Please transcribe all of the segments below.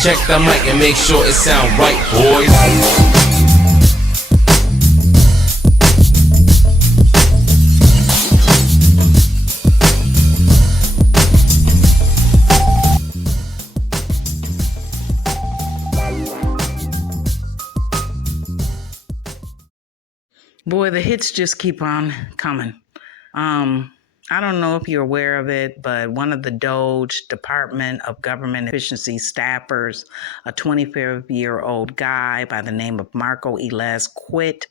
Check the mic and make sure it sound right, boys. Boy, the hits just keep on coming. I don't know if you're aware of it, but one of the DOGE, Department of Government Efficiency staffers, a 25-year-old guy by the name of Marco Elez, quit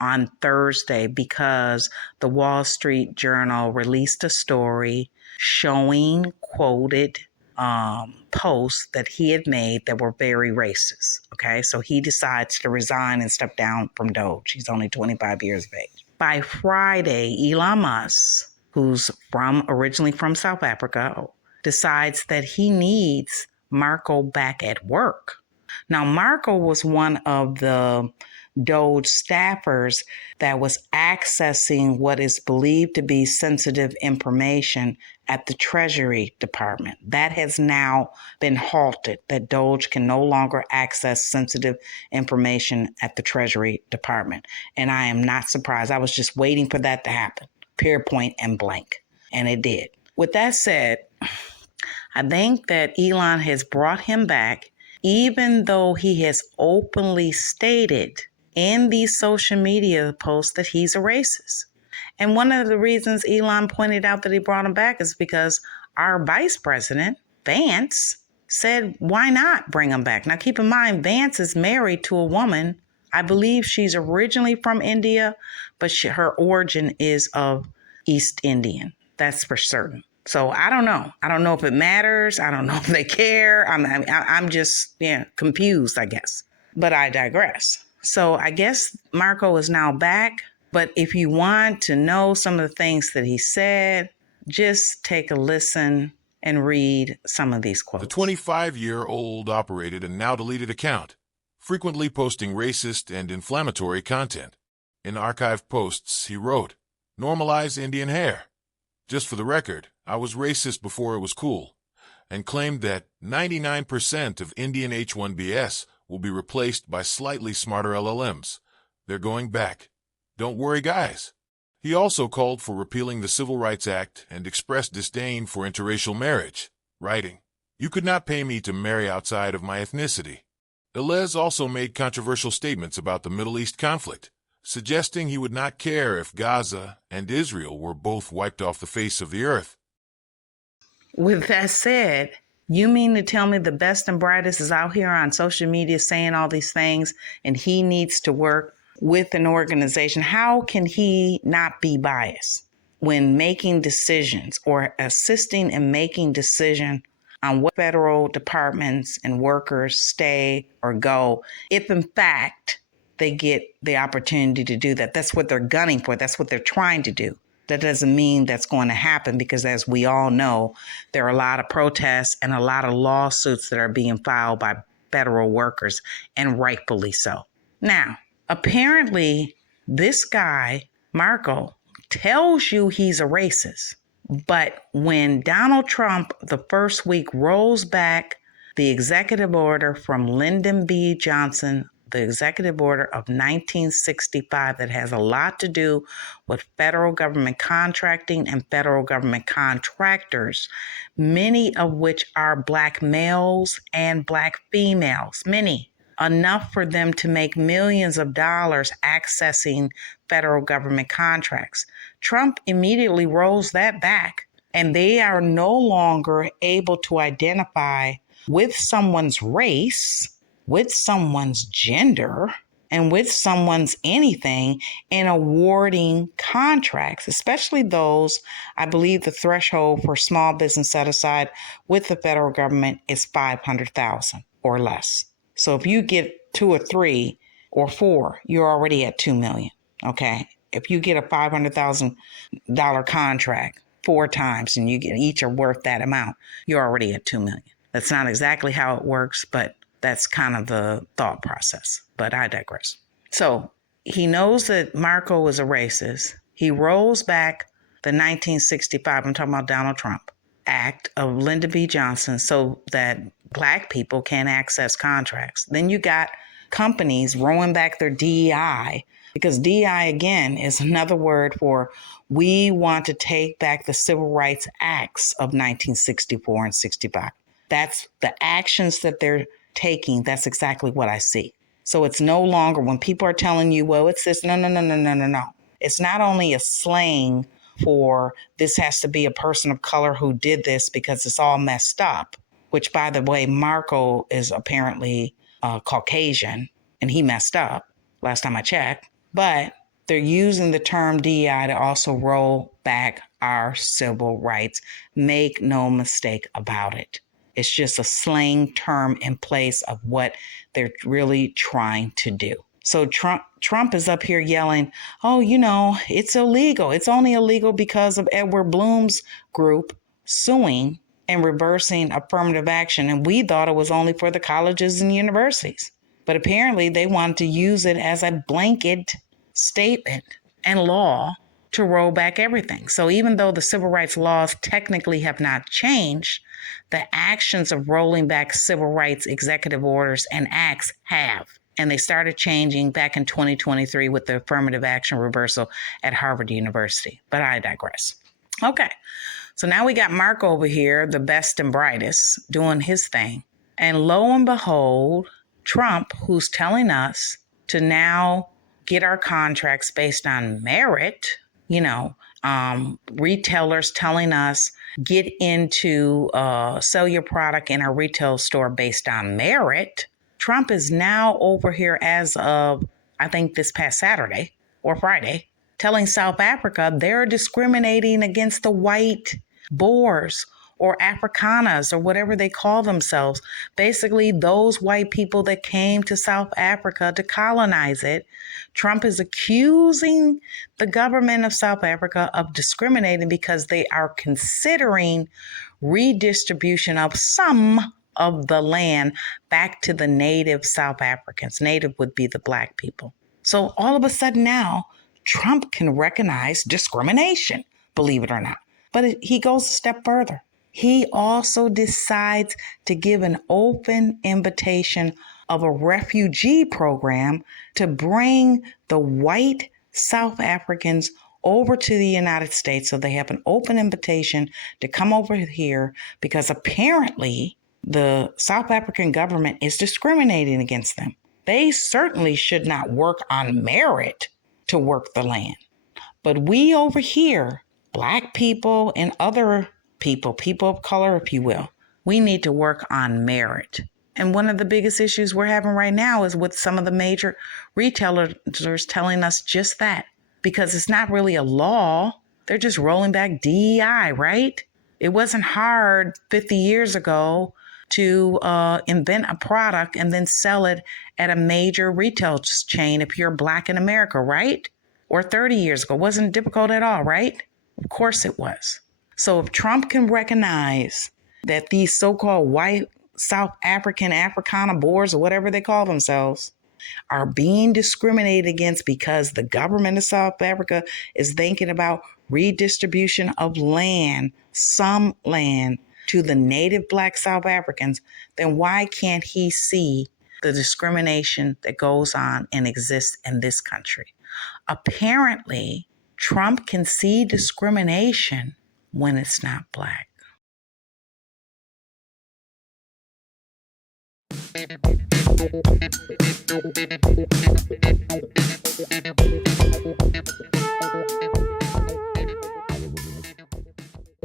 on Thursday because the Wall Street Journal released a story showing quoted posts that he had made that were very racist. Okay, so he decides to resign and step down from DOGE. He's only 25 years of age. By Friday, Elon Musk, who's originally from South Africa, decides that he needs Marco back at work. Now, Marco was one of the DOGE staffers that was accessing what is believed to be sensitive information at the Treasury Department. That has now been halted, that DOGE can no longer access sensitive information at the Treasury Department. And I am not surprised. I was just waiting for that to happen, period, point, and blank. And it did. With that said, I think that Elon has brought him back, even though he has openly stated in these social media posts that he's a racist. And one of the reasons Elon pointed out that he brought him back is because our vice president, Vance, said, why not bring him back? Now, keep in mind, Vance is married to a woman. I believe she's originally from India, but her origin is of East Indian. That's for certain. So I don't know. I don't know if it matters. I don't know if they care. I'm just confused, I guess. But I digress. So I guess Marco is now back. But if you want to know some of the things that he said, just take a listen and read some of these quotes. The 25-year-old operated a now-deleted account, frequently posting racist and inflammatory content. In archived posts, he wrote, "Normalize Indian hair. Just for the record, I was racist before it was cool," and claimed that 99% of Indian H-1Bs will be replaced by slightly smarter LLMs. They're going back. Don't worry, guys. He also called for repealing the Civil Rights Act and expressed disdain for interracial marriage, writing, "You could not pay me to marry outside of my ethnicity." Elez also made controversial statements about the Middle East conflict, suggesting he would not care if Gaza and Israel were both wiped off the face of the earth. With that said, you mean to tell me the best and brightest is out here on social media saying all these things and he needs to work with an organization? How can he not be biased when making decisions or assisting in making decisions on what federal departments and workers stay or go, if in fact they get the opportunity to do that? That's what they're gunning for. That's what they're trying to do. That doesn't mean that's going to happen because, as we all know, there are a lot of protests and a lot of lawsuits that are being filed by federal workers, and rightfully so. Now, apparently, this guy, Marco, tells you he's a racist. But when Donald Trump, the first week, rolls back the executive order from Lyndon B. Johnson, the executive order of 1965 that has a lot to do with federal government contracting and federal government contractors, many of which are Black males and Black females, many, enough for them to make millions of dollars accessing federal government contracts. Trump immediately rolls that back, and they are no longer able to identify with someone's race, with someone's gender, and with someone's anything in awarding contracts, especially those, I believe the threshold for small business set aside with the federal government is $500,000 or less. So if you get 2 or 3 or 4, you're already at $2 million. Okay. If you get a $500,000 contract 4 times and you get each are worth that amount, you're already at $2 million. That's not exactly how it works, but that's kind of the thought process, but I digress. So he knows that Marco is a racist. He rolls back the 1965, I'm talking about Donald Trump, Act of Lyndon B. Johnson so that Black people can't access contracts. Then you got companies rolling back their DEI, because DEI, again, is another word for we want to take back the Civil Rights Acts of 1964 and 65. That's the actions that they're taking. That's exactly what I see. So it's no longer when people are telling you, well, it's this. No, no, no, no, no, no, no. It's not only a slang for this has to be a person of color who did this because it's all messed up, which, by the way, Marco is apparently Caucasian and he messed up last time I checked. But they're using the term DEI to also roll back our civil rights. Make no mistake about it. It's just a slang term in place of what they're really trying to do. So Trump is up here yelling, oh, it's illegal. It's only illegal because of Edward Bloom's group suing and reversing affirmative action. And we thought it was only for the colleges and universities. But apparently they wanted to use it as a blanket statement and law to roll back everything. So even though the civil rights laws technically have not changed, the actions of rolling back civil rights executive orders and acts have. And they started changing back in 2023 with the affirmative action reversal at Harvard University. But I digress. Okay, so now we got Mark over here, the best and brightest, doing his thing. And lo and behold, Trump, who's telling us to now get our contracts based on merit, retailers telling us get into sell your product in our retail store based on merit. Trump is now over here as of, I think, this past Saturday or Friday, telling South Africa they're discriminating against the white Boers or Afrikaners or whatever they call themselves. Basically, those white people that came to South Africa to colonize it. Trump is accusing the government of South Africa of discriminating because they are considering redistribution of some of the land back to the native South Africans. Native would be the Black people. So all of a sudden now, Trump can recognize discrimination, believe it or not. But he goes a step further. He also decides to give an open invitation of a refugee program to bring the white South Africans over to the United States. So they have an open invitation to come over here because apparently the South African government is discriminating against them. They certainly should not work on merit to work the land. But we over here, Black people and other people of color, if you will, we need to work on merit. And one of the biggest issues we're having right now is with some of the major retailers telling us just that, because it's not really a law. They're just rolling back DEI, right? It wasn't hard 50 years ago to invent a product and then sell it at a major retail chain if you're Black in America, right? Or 30 years ago. It wasn't difficult at all, right? Of course it was. So if Trump can recognize that these so-called white South African, Afrikaner Boers, or whatever they call themselves, are being discriminated against because the government of South Africa is thinking about redistribution of land, some land, to the native Black South Africans, then why can't he see the discrimination that goes on and exists in this country? Apparently, Trump can see discrimination when it's not Black.